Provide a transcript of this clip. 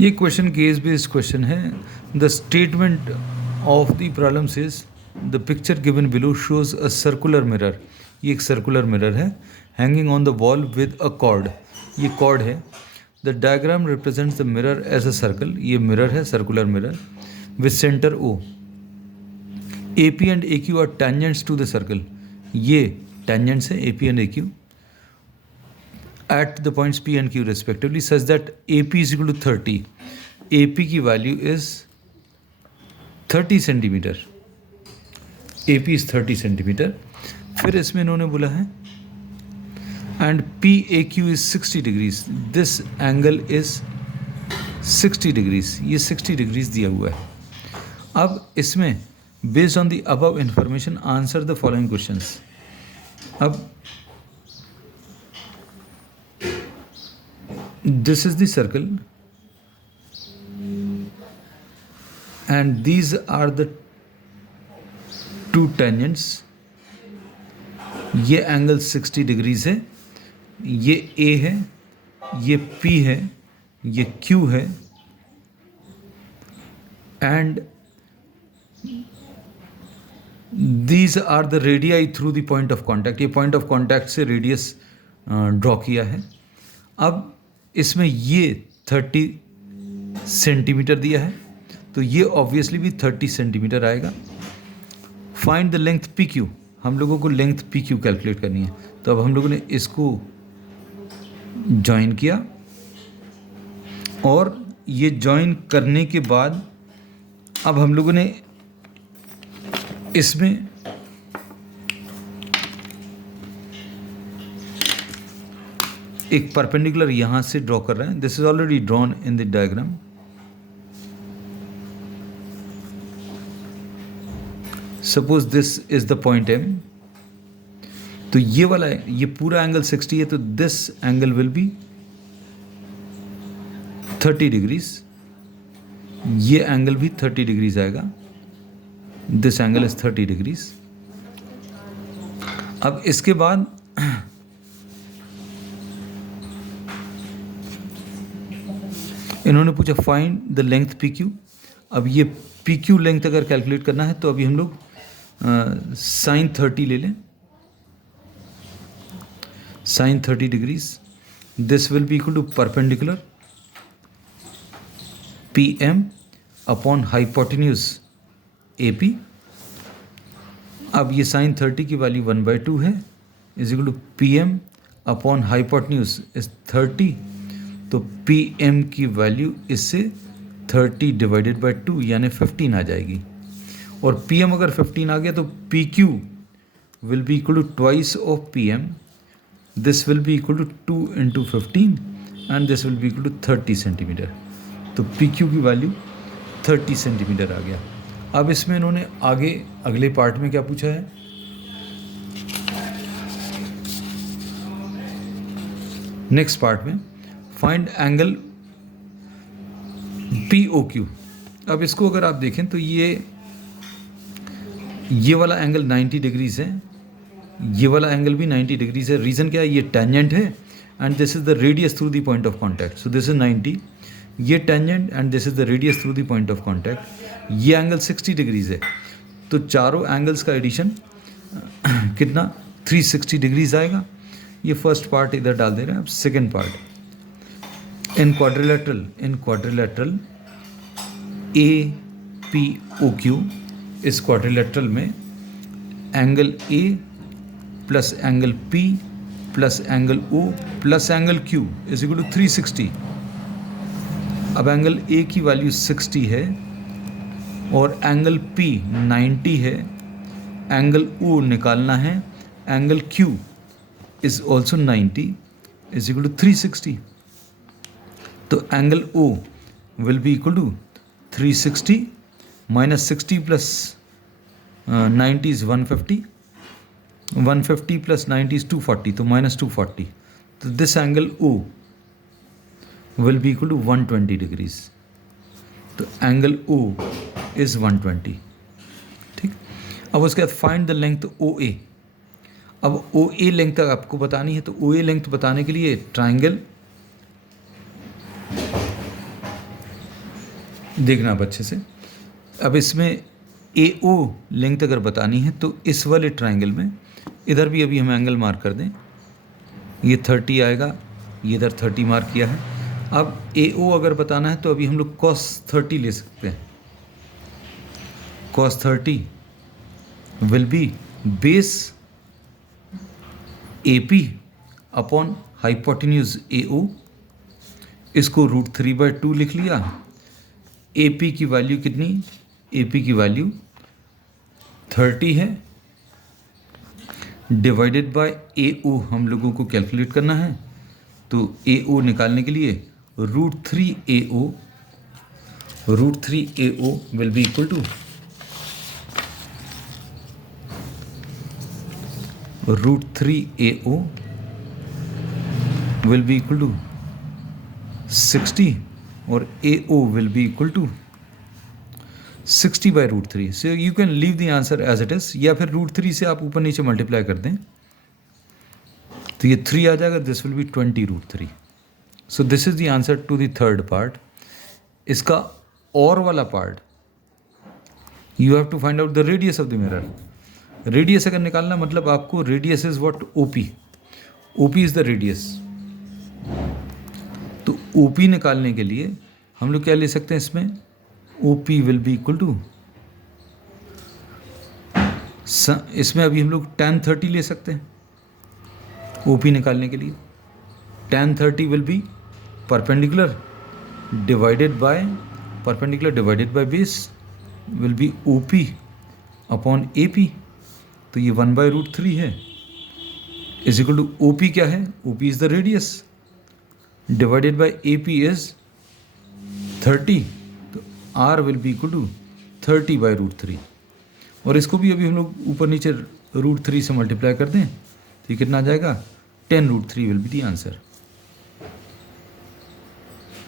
ये question case based question है. The statement of the problem says the picture given below shows a circular mirror. ये एक circular mirror है hanging on the wall with a cord. ये cord है. The diagram represents the mirror as a circle. ये mirror है, circular mirror with centre O. A P and A Q are tangents to the circle. ये tangents है A P and A Q at the points P and Q respectively such that AP is equal to 30. AP की value is 30 centimeter. AP is 30 centimeter. फिर इसमें इन्होंने बोला है and PAQ is 60 degrees. This angle is 60 degrees. ये 60 degrees दिया हुआ है. अब इसमें based on the above information answer the following questions. अब this is the circle and these are the two tangents. ये एंगल 60 डिग्रीज है. ये A है, ये P है, ये Q है and these are the radii through the point of contact. ये point of contact से रेडियस ड्रॉ किया है. अब इसमें ये 30 सेंटीमीटर दिया है तो ये ऑब्वियसली भी 30 सेंटीमीटर आएगा. Find the length P Q. हम लोगों को लेंथ पी क्यू कैलकुलेट करनी है. तो अब हम लोगों ने इसको जॉइन किया और ये जॉइन करने के बाद अब हम लोगों ने इसमें एक परपेंडिकुलर यहाँ से ड्रॉ कर रहे हैं. This is already drawn in the diagram. Suppose this is the point M. तो ये वाला है, ये पूरा एंगल 60 है तो this angle will be 30 degrees. ये एंगल भी 30 डिग्रीज आएगा. This angle is 30 degrees. अब इसके बाद इन्होंने पूछा find the length P Q. अब ये पी क्यू लेंथ अगर कैलकुलेट करना है तो अभी हम लोग साइन 30 ले लें. Sine 30 degrees. This will be equal to perpendicular P M upon hypotenuse A P. अब ये साइन 30 की वैल्यू 1/2 है is equal to P M upon hypotenuse is 30. तो पी एम की वैल्यू इससे 30 डिवाइडेड बाई 2 यानी 15 आ जाएगी. और पी एम अगर 15 आ गया तो P Q will be equal to twice of P M. This will be equal to 2 into 15 and this will be equal to 30 centimetre. तो पी क्यू की वैल्यू 30 सेंटीमीटर आ गया. अब इसमें इन्होंने आगे अगले पार्ट में क्या पूछा है. नेक्स्ट पार्ट में find angle P O Q. अब इसको अगर आप देखें तो ये वाला एंगल 90 डिग्रीज है, ये वाला एंगल भी 90 डिग्रीज है. रीज़न क्या है, ये टेंजेंट है and this is the radius through the point of contact. So this is 90. ये tangent and this is the radius through the point of contact. ये एंगल 60 डिग्रीज है. तो चारों एंगल्स का एडिशन कितना 360 डिग्रीज आएगा. ये फर्स्ट पार्ट इधर डाल दे रहे हैं. अब second part in quadrilateral APOQ. इस क्वाड्रिलेटरल में angle A plus angle P plus angle O plus angle Q is equal to 360. अब एंगल A की वैल्यू 60 है और एंगल P 90 है. एंगल O निकालना है. Angle Q is also 90 is equal to 360. तो angle O will be equal to 360 minus 60 plus 90 is 150. 150 plus 90 is 240 तो minus 240. तो this angle O will be equal to 120 degrees. तो angle O is 120. ठीक. अब उसके बाद फाइंड द लेंथ OA. अब OA length आपको बतानी है तो OA लेंथ बताने के लिए ट्राइंगल देखना आप अच्छे से। अब इसमें ए ओ लेंथ अगर बतानी है तो इस वाले ट्राइंगल में इधर भी अभी हम एंगल मार्क कर दें, ये 30 आएगा, ये इधर 30 मार्क किया है। अब ए ओ अगर बताना है तो अभी हम लोग cos 30 ले सकते हैं। cos 30 will be base A P upon hypotenuse A O, इसको √3/2 लिख लिया। ए पी की वैल्यू कितनी, ए पी की वैल्यू 30 है, डिवाइडेड बाय ए ओ हम लोगों को कैलकुलेट करना है, तो ए ओ निकालने के लिए √3 A O will be equal to √3 AO will be equal to 60 और AO will be equal to 60/√3. So you can leave the answer as it is, या फिर √3 से आप ऊपर नीचे मल्टीप्लाई कर दें तो ये 3 आ जाएगा, this will be 20√3. So this is the answer to the third part. इसका और वाला part, you have to find out the radius of the mirror. Radius अगर निकालना मतलब आपको radius is what, OP. OP is the radius. तो OP निकालने के लिए हम लोग क्या ले सकते हैं इसमें, OP will be equal to, इसमें अभी हम लोग tan 30 ले सकते हैं ओपी निकालने के लिए. tan 30 will B perpendicular divided by base will be OP upon A P. तो ये 1/√3 है, इज इक्वल टू ओपी क्या है, OP is the radius divided by A P is 30. तो R will be equal to 30/√3. और इसको भी अभी हम लोग ऊपर नीचे √3 से मल्टीप्लाई कर दें तो ये कितना आ जाएगा, 10√3 विल बी द आंसर.